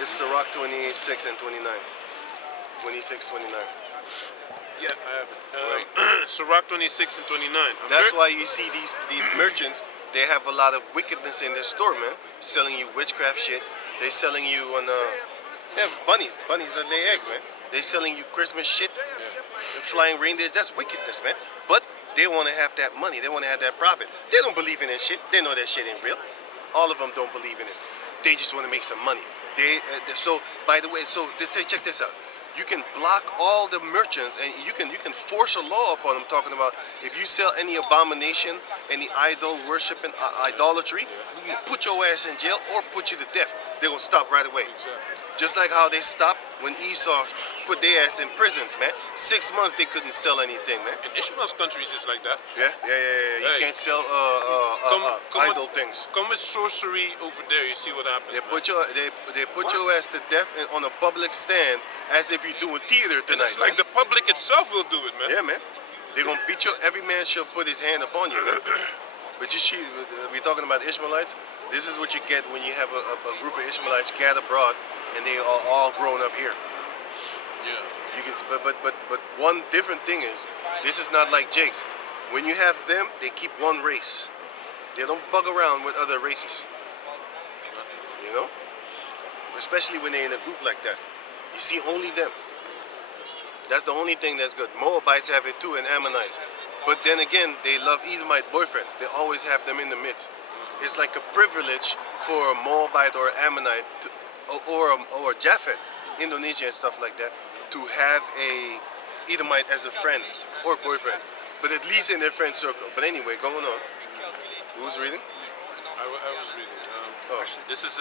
It's Ciroc 26 and 29. 26, 29. Yeah, I have it. Ciroc 26 and 29. That's why you see these merchants, they have a lot of wickedness in their store, man. Selling you witchcraft shit. They selling you on they have bunnies that lay eggs, man. They selling you Christmas shit, flying reindeers. That's wickedness, man. But they want to have that money. They want to have that profit. They don't believe in that shit. They know that shit ain't real. All of them don't believe in it. They just want to make some money. So by the way, check this out. You can block all the merchants, and you can force a law upon them, talking about if you sell any abomination, any idol worship and idolatry, we can put your ass in jail or put you to death. They're gonna stop right away. Exactly. Just like how they stopped when Esau put their ass in prisons, man. 6 months they couldn't sell anything, man. In Ishmael's countries, it's like that. Yeah. You Hey. can't sell idol things. Come with sorcery over there, you see what happens. They put your your ass to death on a public stand as if you're doing theater tonight. It's like the public itself will do it, man. Yeah, man. They're gonna beat you. Every man shall put his hand upon you, man. But you see, we're talking about Ishmaelites. This is what you get when you have a group of Ishmaelites gathered abroad, and they are all grown up here. Yeah. You can, but one different thing is, this is not like Jake's. When you have them, they keep one race. They don't bug around with other races. You know, especially when they're in a group like that. You see only them. That's true. That's the only thing that's good. Moabites have it too, and Ammonites. But then again, they love Edomite boyfriends. They always have them in the midst. It's like a privilege for a Moabite or Ammonite or Japhet, Indonesia and stuff like that, to have a Edomite as a friend or boyfriend. But at least in their friend circle. But anyway, going on. Who's reading? I was reading. Oh. This is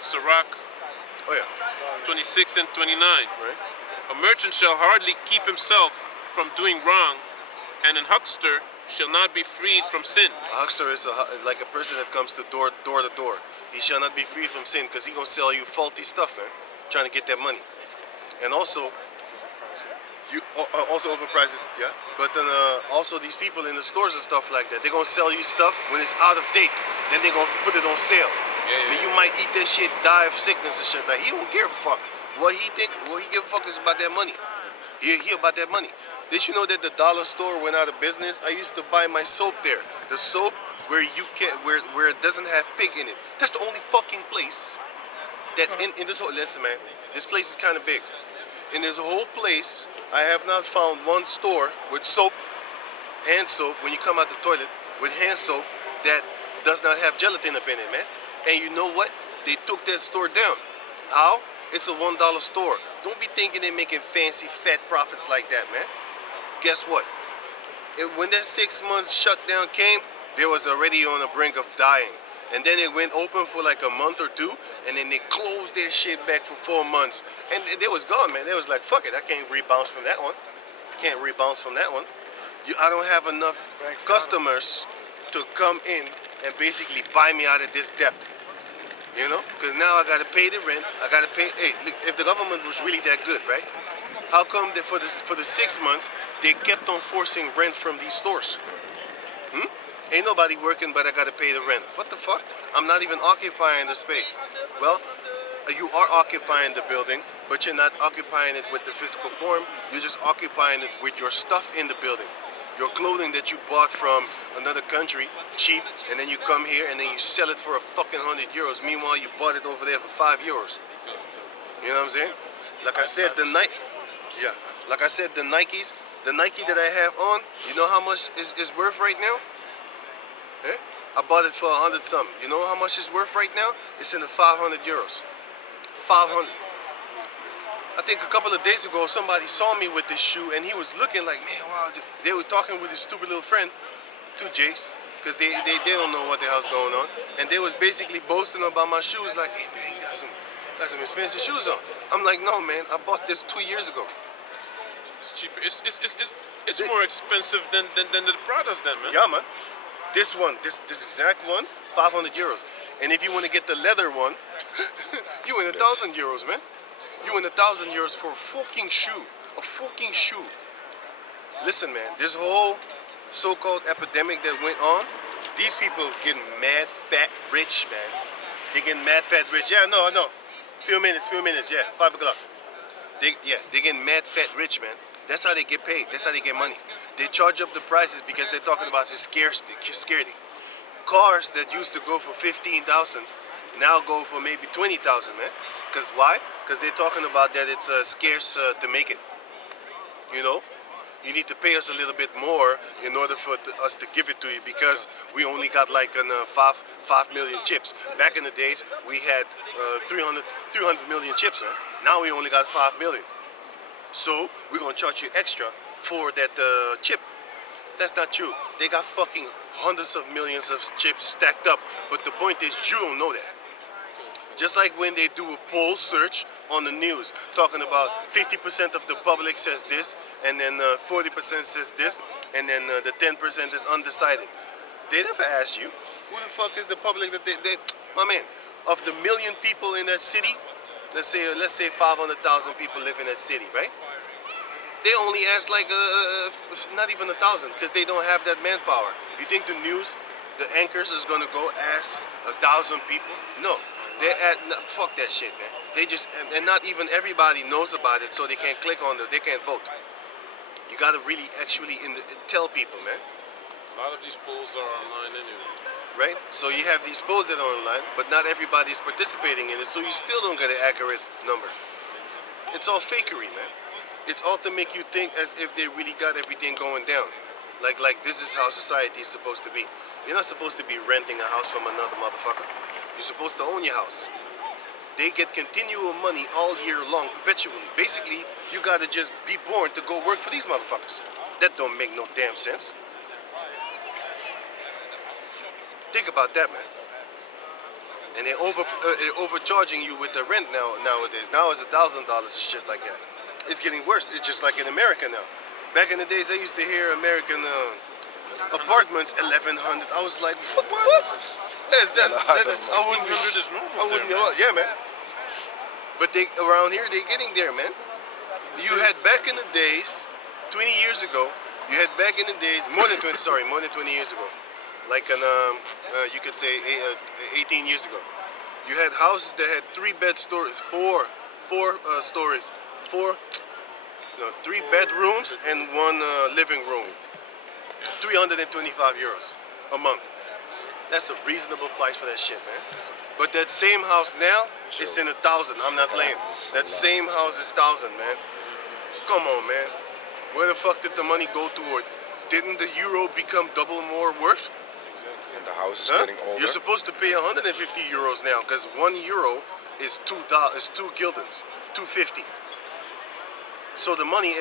Ciroc Oh yeah. 26 and 29. Right. A merchant shall hardly keep himself from doing wrong, and an huckster shall not be freed from sin. A huckster is like a person that comes to door to door. He shall not be freed from sin because he gonna sell you faulty stuff, man. Trying to get that money. And also, you also overprice it, yeah. But then also these people in the stores and stuff like that, they're gonna sell you stuff when it's out of date. Then they're gonna put it on sale. I mean, you might eat that shit, die of sickness and shit. Like, he don't give a fuck. What he give a fuck is about that money. He about that money. Did you know that the dollar store went out of business? I used to buy my soap there. The soap where where it doesn't have pig in it. That's the only fucking place that in this whole, listen man, this place is kind of big. In this whole place, I have not found one store with soap, hand soap, when you come out the toilet, with hand soap that does not have gelatin up in it, man. And you know what? They took that store down. How? It's a $1 store. Don't be thinking they're making fancy fat profits like that, man. Guess what? When that 6 months shutdown came, they was already on the brink of dying. And then it went open for like a month or two, and then they closed their shit back for 4 months. And they was gone, man. They was like, fuck it, I can't rebound from that one. Can't rebound from that one. I don't have enough customers to come in and basically buy me out of this debt. You know? Because now I got to pay the rent. I got to pay. Hey, look, if the government was really that good, right? How come that for the 6 months, they kept on forcing rent from these stores? Ain't nobody working, but I got to pay the rent. What the fuck? I'm not even occupying the space. Well, you are occupying the building, but you're not occupying it with the physical form. You're just occupying it with your stuff in the building. Your clothing that you bought from another country, cheap, and then you come here and then you sell it for a fucking €100. Meanwhile, you bought it over there for €5. You know what I'm saying? Like I said, the Nike that I have on, you know how much is worth right now? Eh? I bought it for 100 something. You know how much it's worth right now? It's in the €500. 500. I think a couple of days ago, somebody saw me with this shoe, and he was looking like, man, wow. They were talking with his stupid little friend, two Jakes, because they don't know what the hell's going on, and they was basically boasting about my shoes, like, hey man, you got some expensive shoes on. I'm like, no man, I bought this 2 years ago. It's cheaper. It's more expensive than the Pradas, then, man. Yeah, man. This one, this exact one, €500. And if you want to get the leather one, you win €1,000, man. You win €1,000 for a fucking shoe. A fucking shoe. Listen, man, this whole so-called epidemic that went on, These people getting mad, fat, rich, man. They getting mad, fat, rich. Yeah, no. Few minutes. Yeah, 5 o'clock. They getting mad, fat, rich, man. That's how they get paid. That's how they get money. They charge up the prices because they're talking about the scarcity. Cars that used to go for 15,000 now go for maybe 20,000, man. Cause why? Cause they're talking about that it's scarce to make it. You know, you need to pay us a little bit more in order for us to give it to you because we only got like 5 million chips. Back in the days, we had 300 million chips. Huh? Now we only got 5 million. So we're gonna charge you extra for that chip. That's not true. They got fucking hundreds of millions of chips stacked up. But the point is, you don't know that. Just like when they do a poll search on the news, talking about 50% of the public says this, and then 40% says this, and then the 10% is undecided. They never ask you, who the fuck is the public that they my man, of the million people in that city, let's say 500,000 people live in that city, right? They only ask like not even 1,000 because they don't have that manpower. You think the news, the anchors is gonna go ask 1,000 people? No, fuck that shit, man. They just and not even everybody knows about it, so they can't click on it. They can't vote. You gotta really actually tell people, man. A lot of these polls are online anyway. Right? So you have these polls that are online, but not everybody's participating in it, so you still don't get an accurate number. It's all fakery, man. It's all to make you think as if they really got everything going down. Like this is how society is supposed to be. You're not supposed to be renting a house from another motherfucker. You're supposed to own your house. They get continual money all year long, perpetually. Basically, you gotta just be born to go work for these motherfuckers. That don't make no damn sense. Think about that, man. And they overcharging you with the rent nowadays. Now it's $1,000 and shit like that. It's getting worse. It's just like in America now. Back in the days, I used to hear American apartments 1,100. I was like, what? I wouldn't. 1,500 is normal. I wouldn't know. Yeah, man. But around here, they're getting there, man. You had back in the days, 20 years ago. You had back in the days, more than 20 years ago. Like you could say 18 years ago. You had houses that had 3-bed stories, four stories, 3 bedrooms and 1 living room. 325 euros a month. That's a reasonable price for that shit, man. But that same house now is in 1,000. I'm not playing. That same house is 1,000, man. Come on, man. Where the fuck did the money go toward? Didn't the euro become double more worth? And the house is getting older. You're supposed to pay 150 euros now because 1 euro is $2 guildens, 250. So the money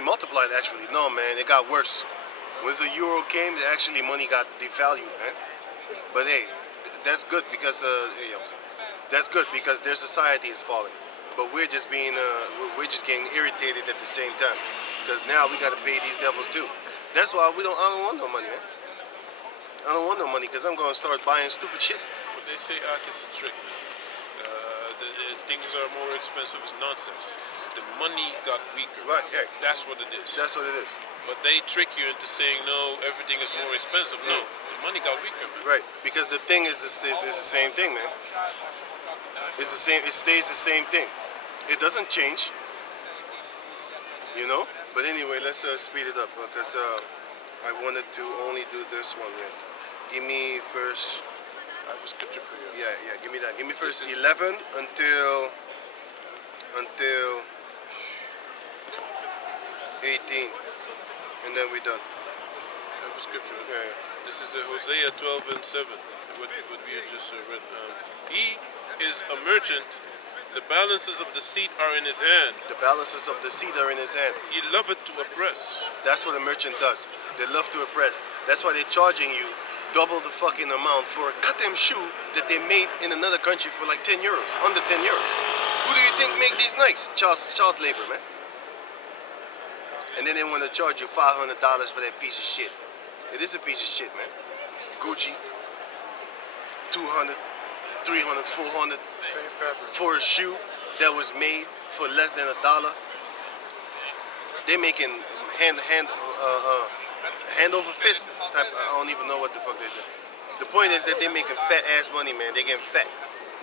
multiplied actually. No, man, it got worse. When the euro came, actually money got devalued, man. But hey, that's good because their society is falling. But we're just we're just getting irritated at the same time because now we got to pay these devils too. That's why I don't want no money, man. I don't want no money because I'm going to start buying stupid shit. What they say art is a trick. Things are more expensive is nonsense. The money got weaker. Right, yeah. That's what it is. That's what it is. But they trick you into saying, no, everything is more expensive. No, the money got weaker, man. Right, because the thing is the same thing, man. It's the same. It stays the same thing. It doesn't change. You know? But anyway, let's speed it up because I wanted to only do this one yet. Give me first. I have a scripture for you. Yeah, give me that. Give me first 11 until 18, and then we're done. I have a scripture. Yeah. This is Hosea 12:7. What we just read. He is a merchant. The balances of the seat are in his hand. The balances of the seed are in his hand. He loveth to oppress. That's what a merchant does. They love to oppress. That's why they're charging you double the fucking amount for a goddamn shoe that they made in another country for like 10 euros, under 10 euros. Who do you think make these Nikes? Child labor, man. And then they want to charge you $500 for that piece of shit. It is a piece of shit, man. Gucci, 200, 300, 400 for a shoe that was made for less than $1. They're making hand over fist type. I don't even know what the fuck they say. The point is that they making fat ass money, man. They getting fat.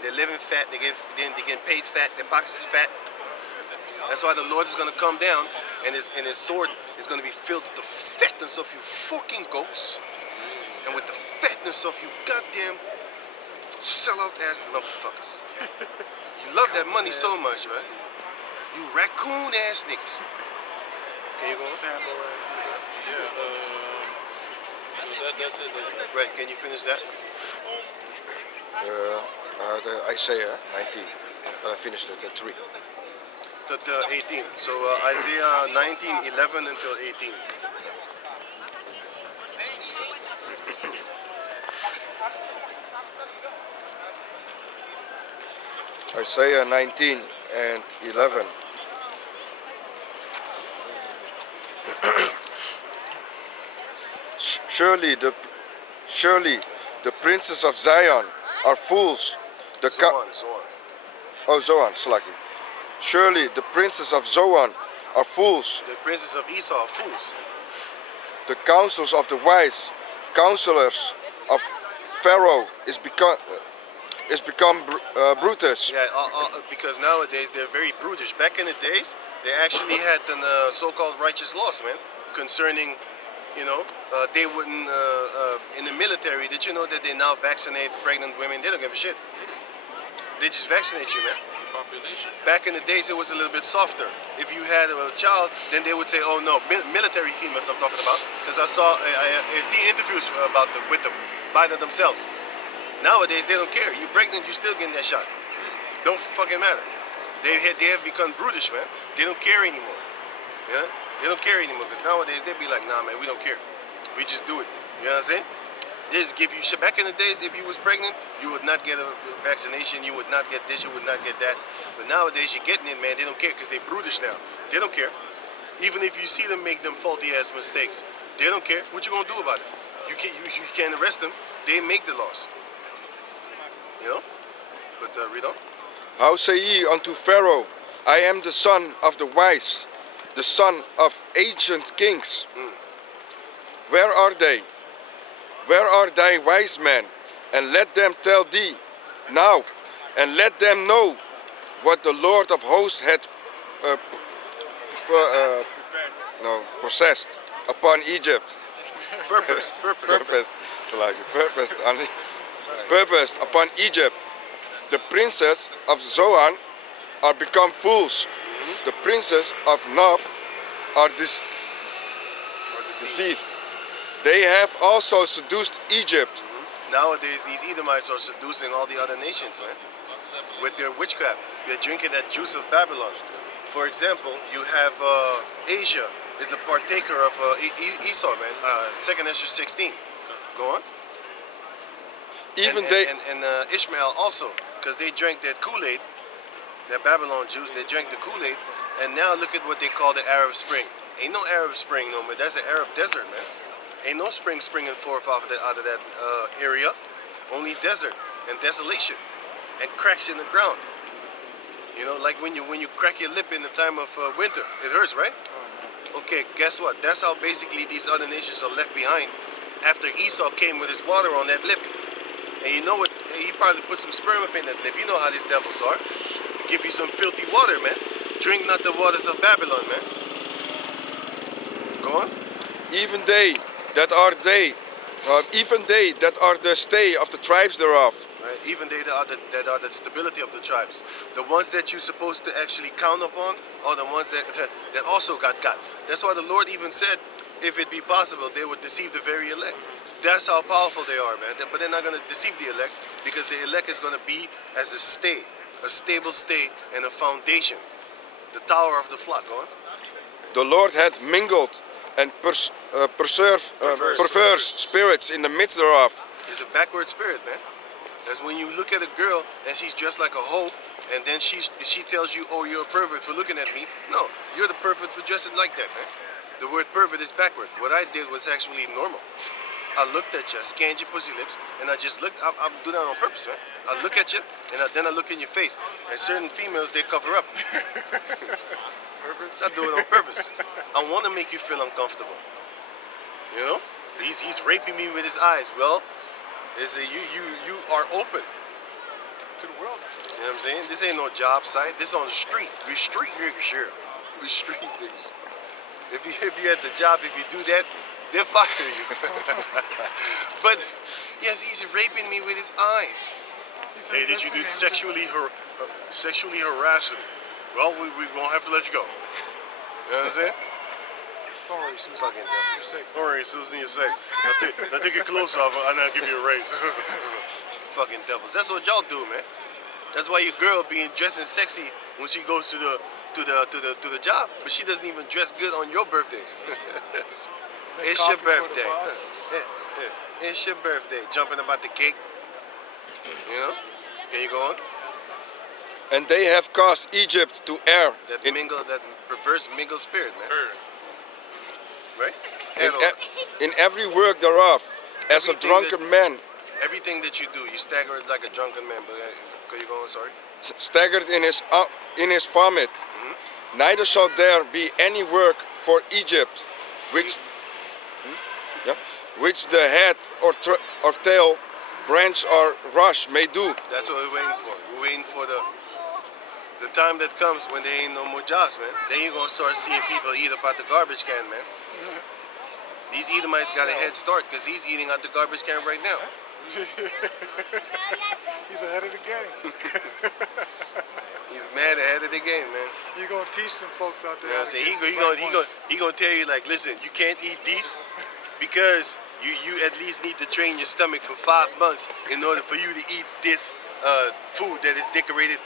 They're living fat. They getting paid fat. Their box is fat. That's why the Lord is gonna come down, and his sword is gonna be filled with the fatness of you fucking goats, and with the fatness of you goddamn sellout ass motherfuckers. You love that money so much, man. You raccoon ass niggas. Can you go on? Yeah. That's it. Right, can you finish that? The Isaiah 19. I finished it at 3. The 18. So Isaiah 19, 11 until 18. Isaiah 19 and 11. Surely the princes of Zion are fools. So on. Oh, Zoan, Slaki. Surely the princes of Zoan are fools. The princes of Esau are fools. The counsels of the wise counselors of Pharaoh is become Brutus. Yeah, because nowadays they're very brutish. Back in the days, they actually had the so-called righteous laws, man, concerning, they wouldn't, in the military, did you know that they now vaccinate pregnant women? They don't give a shit. They just vaccinate you, man. Population. Back in the days, it was a little bit softer. If you had a child, then they would say, "Oh no, military females." I'm talking about, because I see interviews with them by themselves. Nowadays, they don't care. You pregnant, you still getting that shot. Don't fucking matter. They have become brutish, man. They don't care anymore. Yeah, they don't care anymore, because nowadays they be like, "Nah, man, we don't care. We just do it." You know what I'm saying? They just give you shit. Back in the days, if you was pregnant, you would not get a vaccination. You would not get this. You would not get that. But nowadays, you're getting it, man. They don't care, because they're brutish now. They don't care. Even if you see them make them faulty ass mistakes, they don't care. What you gonna do about it? You can't arrest them. They make the laws. But read on. How say ye unto Pharaoh, I am the son of the wise, the son of ancient kings. Where are they? Where are thy wise men? And let them tell thee now, and let them know what the Lord of hosts hath possessed upon Egypt. Purposed upon Egypt. The princes of Zoan are become fools. The princes of Noph are deceived. They have also seduced Egypt. Nowadays, these Edomites are seducing all the other nations, man, with their witchcraft. They're drinking that juice of Babylon. For example, you have Asia is a partaker of Esau, man. 2nd Ezra 16. Go on. And Ishmael also, because they drank that Kool-Aid, that Babylon juice. They drank the Kool-Aid, and now look at what they call the Arab Spring. Ain't no Arab Spring no more. That's an Arab desert, man. Ain't no spring springing forth out of that area. Only desert and desolation and cracks in the ground. Like when you crack your lip in the time of winter, it hurts, right? Okay, guess what? That's how basically these other nations are left behind after Esau came with his water on that lip. And you know what? He probably put some sperm up in that lip. You know how these devils are. Give you some filthy water, man. Drink not the waters of Babylon, man. Go on. Even they that are the stay of the tribes thereof. Right? Even they that are the stability of the tribes. The ones that you're supposed to actually count upon are the ones that also got. That's why the Lord even said, if it be possible, they would deceive the very elect. That's how powerful they are, man. But they're not going to deceive the elect, because the elect is going to be as a stable stay and a foundation. The tower of the flock. Go on. The Lord hath mingled and perverse spirits in the midst thereof. It's a backward spirit, man. That's when you look at a girl and she's dressed like a hoe, and then she tells you, "Oh, you're a pervert for looking at me." No, you're the pervert for dressing like that, man. The word pervert is backward. What I did was actually normal. I looked at you, I scanned your pussy lips, and I just looked. I do that on purpose, man. I look at you, and then I look in your face. And certain females, they cover up. I do it on purpose. I want to make you feel uncomfortable. You know, he's raping me with his eyes. Well, it's a, you are open To the world. You know what I'm saying? This ain't no job site. This on the street. We street niggas here. We street niggas. If you at the job, if you do that, they'll fire you. But yes, he's raping me with his eyes. Hey, did you do sexually harass him? Well, we won't have to let you go. You know what I'm saying? Don't worry, Susan. Fucking devils. You're safe. Don't worry, Susan, you're safe. Now take your clothes off and I'll give you a raise. Fucking devils. That's what y'all do, man. That's why your girl being dressing sexy when she goes to the job, but she doesn't even dress good on your birthday. Make It's your coffee for the birthday. boss. It's your birthday. Jumping about the cake. You know? Can you go on? And they have caused Egypt to err That in, mingle, that perverse mingle spirit, man. Her. Right? in, And in every work thereof, as a Everything drunken man, everything that you do, you stagger like a drunken man. But can you go on? Sorry. staggered in his vomit. Neither shall there be any work for Egypt, which which the head or tail, branch or rush may do. That's what we're waiting for. We're waiting for the time that comes when there ain't no more jobs, man. Then you're gonna start seeing people eat up out the garbage can, man. These Edomites got a head start because he's eating out the garbage can right now. He's ahead of the game. He's mad ahead of the game, man. You're gonna teach some folks out there. You know what I'm how to saying? get He gonna tell you like, listen, you can't eat these because you at least need to train your stomach for 5 months in order for you to eat this food that is disintegrated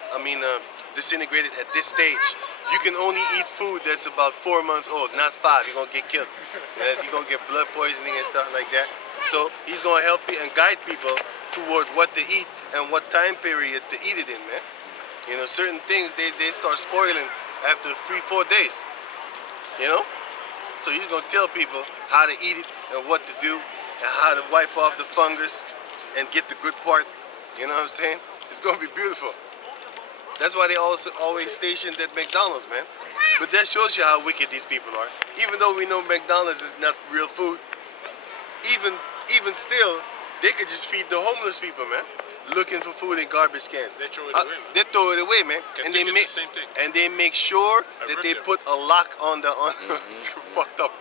at this stage. You can only eat food that's about 4 months old, not 5. You're gonna get killed. Yes, you're gonna get blood poisoning and stuff like that. So he's gonna help you and guide people toward what to eat and what time period to eat it in, man. You know, certain things they start spoiling after 3-4 days. You know? So he's gonna tell people how to eat it and what to do and how to wipe off the fungus and get the good part. You know what I'm saying? It's gonna be beautiful. That's why they also always stationed at McDonald's, man. But that shows you how wicked these people are. Even though we know McDonald's is not real food, even still, they could just feed the homeless people, man. Looking for food in garbage cans. They throw it away, man. They throw it away, man. I And think they it's make the same thing. and they make sure that worked they there. put a lock on the it's fucked up.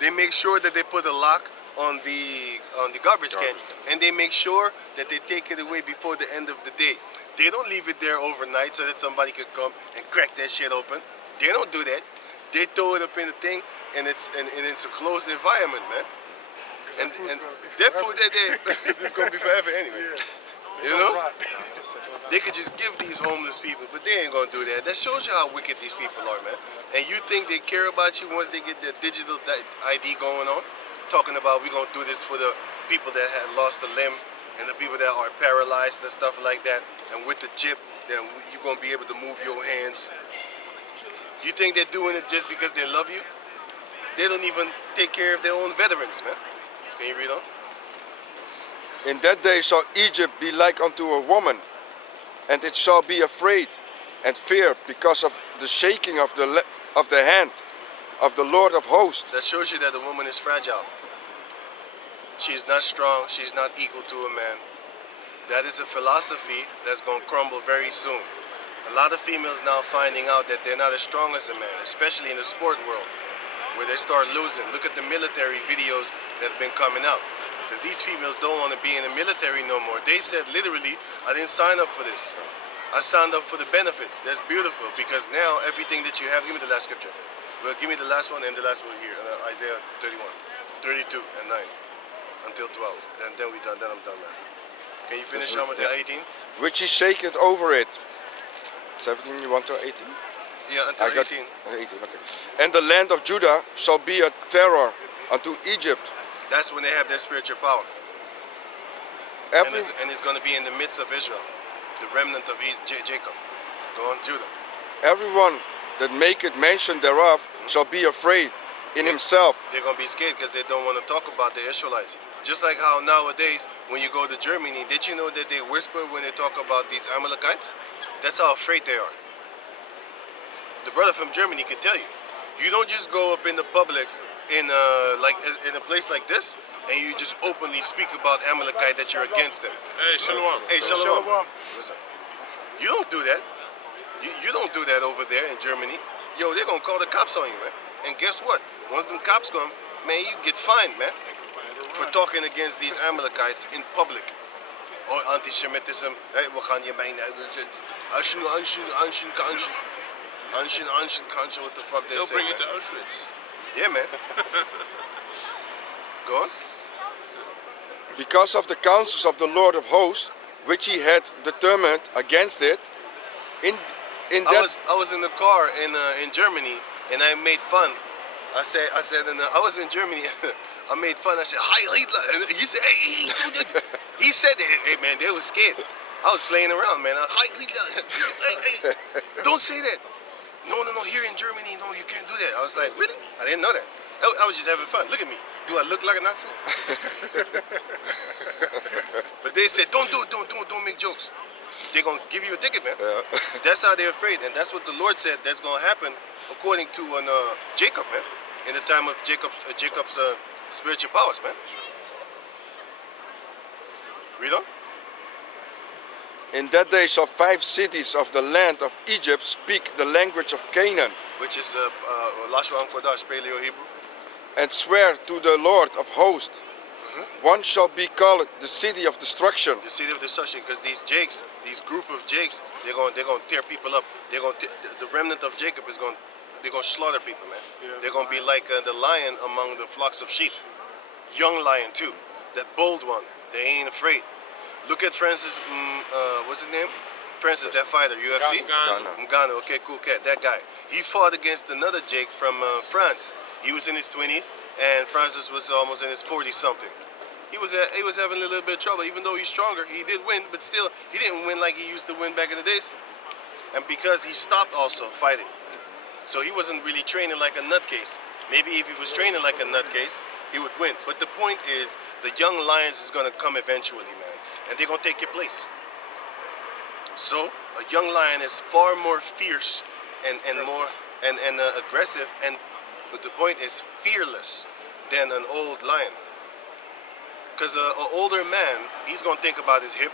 They make sure that they put a lock on the garbage can, and they make sure that they take it away before the end of the day. They don't leave it there overnight so that somebody could come and crack that shit open. They don't do that. They throw it up in the thing, and it's a closed environment, man. And that food that it's gonna be forever anyway. You know? They could just give these homeless people, but they ain't gonna do that. That shows you how wicked these people are, man. And you think they care about you once they get their digital ID going on? Talking about we gonna do this for the people that had lost a limb and the people that are paralyzed and stuff like that. And with the chip, then you're gonna be able to move your hands. You think they're doing it just because they love you? They don't even take care of their own veterans, man. Can you read on? In that day shall Egypt be like unto a woman, and it shall be afraid and fear because of the shaking of the hand of the Lord of hosts. That shows you that the woman is fragile. She's not strong. She's not equal to a man. That is a philosophy that's going to crumble very soon. A lot of females now finding out that they're not as strong as a man, especially in the sport world, where they start losing. Look at the military videos that have been coming out. Because these females don't want to be in the military no more. They said literally, I didn't sign up for this. I signed up for the benefits. That's beautiful because now everything that you have, give me the last scripture. Well, give me the last one and the last one here, Isaiah 31, 32 and 9 until 12. Then we done. Then I'm done, man. Can you finish on with the 18? Which he shaketh over it. 17, you want to 18? Yeah, until I got 18. 18, okay. And the land of Judah shall be a terror unto Egypt. That's when they have their spiritual power. Every, And it's going to be in the midst of Israel, the remnant of Jacob. Go on, Judah. everyone that maketh mention thereof shall be afraid in himself. They're going to be scared because they don't want to talk about the Israelites. Just like how nowadays, when you go to Germany, did you know that they whisper when they talk about these Amalekites? That's how afraid they are. The brother from Germany can tell you. You don't just go up in the public in in a place like this, and you just openly speak about Amalekite that you're against them. Hey, shalom. Hey, shalom. Shalom. Listen, you don't do that. You don't do that over there in Germany. Yo, they're gonna call the cops on you, man. And guess what? Once them cops come, man, you get fined, man, for talking against these Amalekites in public. Or anti-Semitism. Hey, we gaan je bijna. Anshin, what the fuck they They'll say, bring you man. to Auschwitz. Yeah, man. Go on. Because of the counsels of the Lord of hosts, which he had determined against it, in I was in the car in Germany and I made fun. I said I was in Germany. I made fun. I said Heil Hitler, and he said hey, he said that. Hey man, they was scared. I was playing around, man. Heil Hitler. Hey, don't say that. No. Here in Germany, no, you can't do that. I was like, really? I didn't know that. I was just having fun. Look at me. Do I look like a Nazi? But they said, don't do it. Don't make jokes. They're gonna give you a ticket, man. Yeah. That's how they're afraid, and that's what the Lord said that's gonna happen, according to Jacob, man. In the time of Jacob's spiritual powers, man. Read on. in that day shall 5 cities of the land of Egypt speak the language of Canaan, Which is Lashon Kodash, Paleo Hebrew. and swear to the Lord of hosts. One shall be called the city of destruction, The city of destruction, because these Jakes, these group of Jakes, they're gonna tear people up. They're gonna the remnant of Jacob they're gonna slaughter people, man. Yeah, They're gonna be like the lion among the flocks of sheep, young lion too, that bold one. They ain't afraid. Look at Francis, what's his name? Francis, that fighter, UFC. Ghana. Ngannou, okay, cool cat, that guy. He fought against another Jake from France. He was in his 20s, and Francis was almost in his 40s something. He was having a little bit of trouble, even though he's stronger. He did win, but still, he didn't win like he used to win back in the days. And because he stopped also fighting, so he wasn't really training like a nutcase. Maybe if he was training like a nutcase, he would win. But the point is, the young lions is gonna come eventually, man, and they're gonna take your place. So a young lion is far more fierce and more and aggressive, and but the point is fearless than an old lion. Because an older man, he's gonna think about his hip.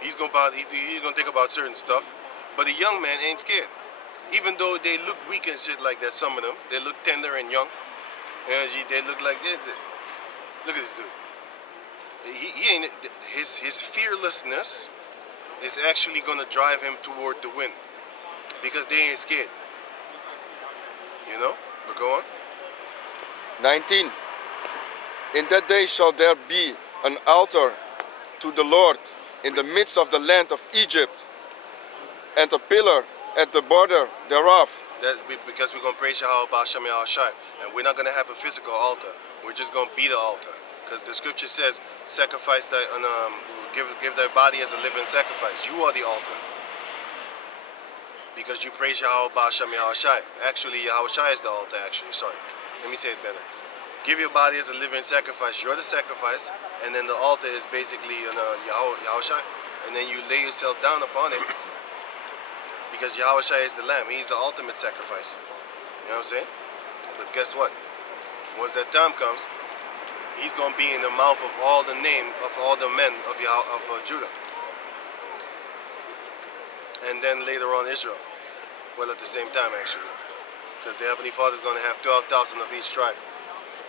He's gonna think about certain stuff. But a young man ain't scared. Even though they look weak and shit like that, some of them, they look tender and young. You know, they look like this. Look at this dude. He ain't his fearlessness is actually gonna drive him toward the win, because they ain't scared. You know? But go on. 19. In that day shall there be an altar to the Lord in the midst of the land of Egypt, and a pillar at the border thereof. Because we're gonna praise Yahweh Ba'Shem Yahushai, and we're not gonna have a physical altar. We're just gonna be the altar, because the scripture says, "Sacrifice thy give thy body as a living sacrifice." You are the altar, because you praise Yahweh Ba'Shem Yahushai. Actually, Yahushai is the altar. Actually, sorry. Let me say it better. Give your body as a living sacrifice. You're the sacrifice, and then the altar is basically Yahushai, and then you lay yourself down upon it. Because Yahushua is the lamb. He's the ultimate sacrifice. You know what I'm saying? But guess what? Once that time comes, he's going to be in the mouth of all the name of all the men of Judah. And then later on Israel. Well, at the same time, actually. Because the Heavenly Father is going to have 12,000 of each tribe.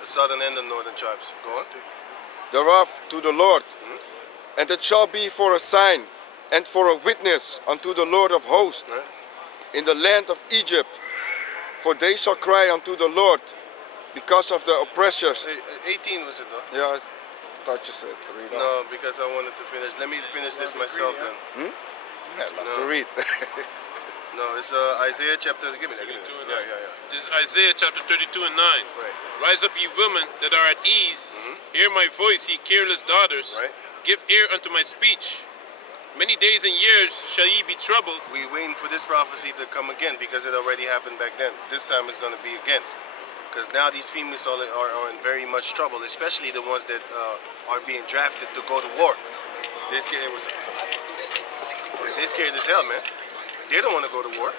The southern and the northern tribes. Go on. Thereof to the Lord. And it shall be for a sign and for a witness unto the Lord of hosts Right? in the land of Egypt. For they shall cry unto the Lord because of the oppressors. 18 was it though? Yeah, I thought you said to read on. No, because I wanted to finish. Let me finish this myself then. Yeah, I love No. to read. No, it's Isaiah chapter. Give me that. 32 and Yeah, 9. yeah, yeah. This is Isaiah chapter 32 and 9. Right. Rise up, ye women that are at ease. Hear my voice, ye careless daughters. Right. Give ear unto my speech. Many days and years shall ye be troubled. We waiting for this prophecy to come again, because it already happened back then. This time it's going to be again, because now these females are in very much trouble, especially the ones that are being drafted to go to war. They scared as hell, man. They don't want to go to war.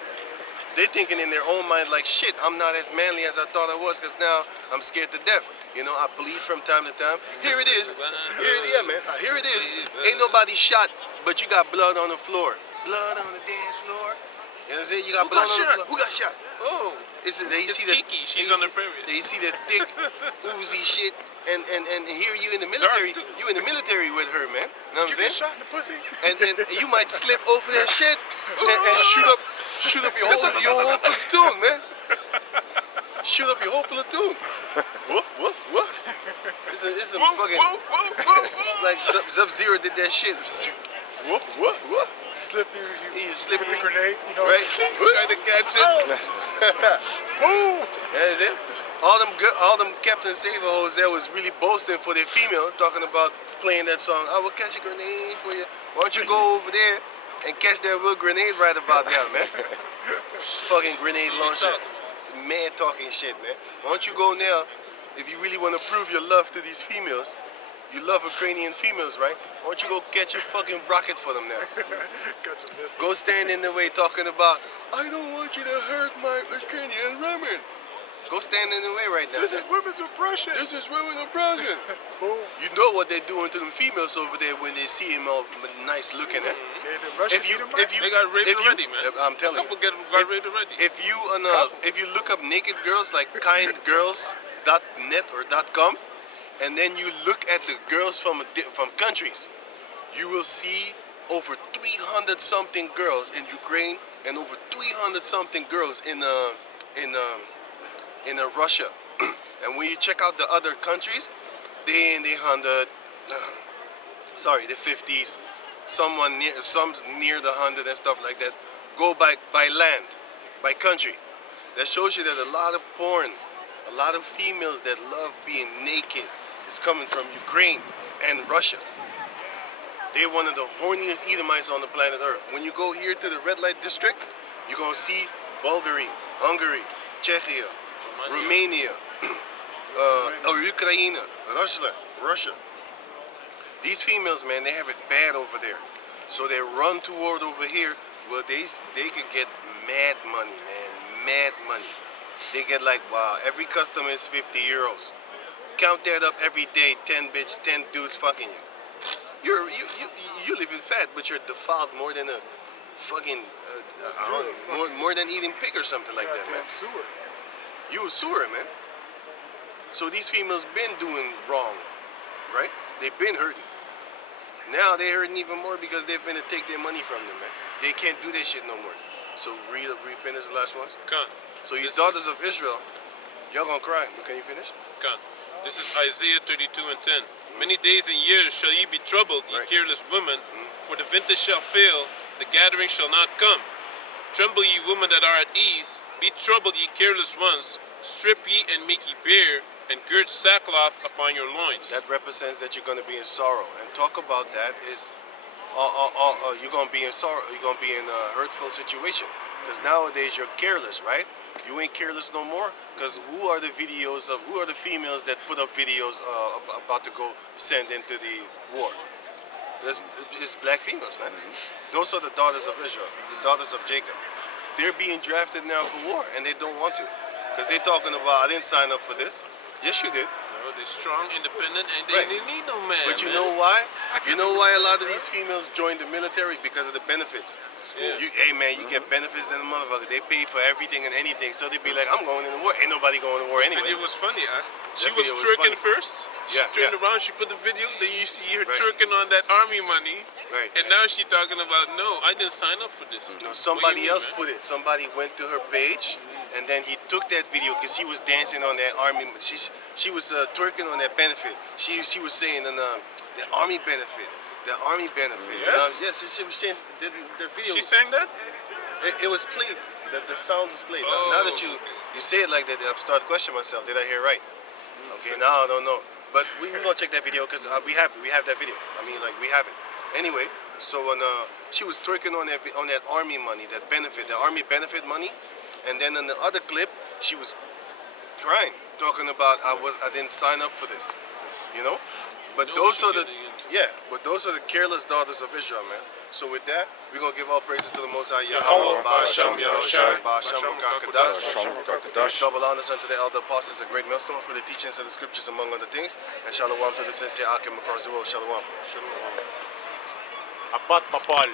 they're thinking in their own mind like, shit, I'm not as manly as I thought I was because now I'm scared to death. You know, I bleed from time to time. Here it is. Yeah, man. Here it is. Ain't nobody shot, but you got blood on the floor. Blood on the dance floor. You know what I'm saying? You got Who blood got on the shot? floor. Who got shot? Oh, It's Kiki. She's on the period. They see the thick, oozy shit, and here you in the military. Dark, too. You in the military with her, man. Know what I'm You get saying? shot in the pussy? And you might slip over that shit and shoot up your whole platoon, man. Shoot up your whole platoon. What? It's a fucking. It's like Sub-Zero did that shit. What? Slip He slipped with the grenade, you know? right? Trying to catch it. Boom! That's it. All them Captain Saver hoes there was really boasting for their female, talking about playing that song. I will catch a grenade for you. Why don't you go over there and catch that real grenade right about now, man? Fucking grenade launcher. Man talking shit, man. Why don't you go now, if you really want to prove your love to these females, you love Ukrainian females, right? Why don't you go catch a fucking rocket for them now? Got your missile. Go stand in the way talking about, I don't want you to hurt my Ukrainian women. Go stand in the way right now. This is women's oppression. This is women oppression. Boom. You know what they're doing to them females over there when they see him all nice looking at. Yeah, the Russian If you, beat 'em if up. you, They got raped if you- already, man. I'm telling Couple you. got raped already. If you look up naked girls like kindgirls.net or .com, and then you look at the girls from countries, you will see over 300 something girls in Ukraine and over 300 something girls in Russia. And when you check out the other countries, they in the 50s, some's near the 100 and stuff like that. Go by land, by country. That shows you that a lot of porn, a lot of females that love being naked is coming from Ukraine and Russia. They're one of the horniest Edomites on the planet Earth. When you go here to the red light district, you're gonna see Bulgaria, Hungary, Czechia, Romania, Ukraine, Russia. These females, man, they have it bad over there. So they run toward over here where they could get mad money, man, mad money. They get like, wow, every customer is 50 euros. Count that up every day, 10 dudes fucking you. You living fat, but you're defiled more than a fucking, more than eating pig or something like that, man. Goddamn sewer. You a sewer, man. So these females been doing wrong, right? They've been hurting. Now they hurting even more because they're finna take their money from them, man. They can't do that shit no more. So finish the last one. Khan, So you This daughters of Israel, y'all gonna cry, but can you finish? Khan. This is Isaiah 32 and 10. Many days and years shall ye be troubled, ye Right. careless women, for the vintage shall fail, the gathering shall not come. Tremble ye women that are at ease, be troubled ye careless ones, strip ye and make ye bare, and gird sackcloth upon your loins. That represents that you're gonna be in sorrow. And talk about that is, you're gonna be in sorrow. You're gonna be in a hurtful situation. Because nowadays you're careless, right? You ain't careless no more. Because who are the females that put up videos about to go send into the war? It's black females, man. Those are the daughters of Israel, the daughters of Jacob. They're being drafted now for war, and they don't want to. Because they're talking about, I didn't sign up for this. Yes, you did. No, they're strong, independent, and Right. they need no man. But you man. know why? You know why a lot of these females join the military? Because of the benefits. Yeah. Hey man, you get benefits than a motherfucker. They pay for everything and anything. So they be like, I'm going in the war. Ain't nobody going to war And anyway. it was funny, huh? She That was video was twerking funny. first. She Yeah, turned yeah. around, she put the video, then you see her Right. twerking on that army money. Right. And now she talking about, no, I didn't sign up for this. No, What somebody do you mean, else man? put it. Somebody went to her page, and then he took that video because she was dancing on that army. She was twerking on that benefit. She was saying the army benefit, the army benefit. Yeah? Yes, she was saying the video. She sang that? It was played. The sound was played. Oh. Now that you say it like that, I start questioning myself. Did I hear right? Okay, now I don't know. But we're gonna check that video because we have that video. I mean, like we have it. Anyway, so when she was twerking on that army money, that benefit, the army benefit money, and then in the other clip, she was crying, talking about I didn't sign up for this, you know. But No, those she are the getting into Yeah, but those are the careless daughters of Israel, man. So with that, we're gonna give all praises to the Most High Yahweh, Yahweh, Ba'Shem, Yahushai, Ba'Shem, Shamukakadash. Double honors unto the elder apostles, a great millstone for the teachings of the scriptures, among other things. And shalom to the sincere Akim across the world. Shalom. Apat papal.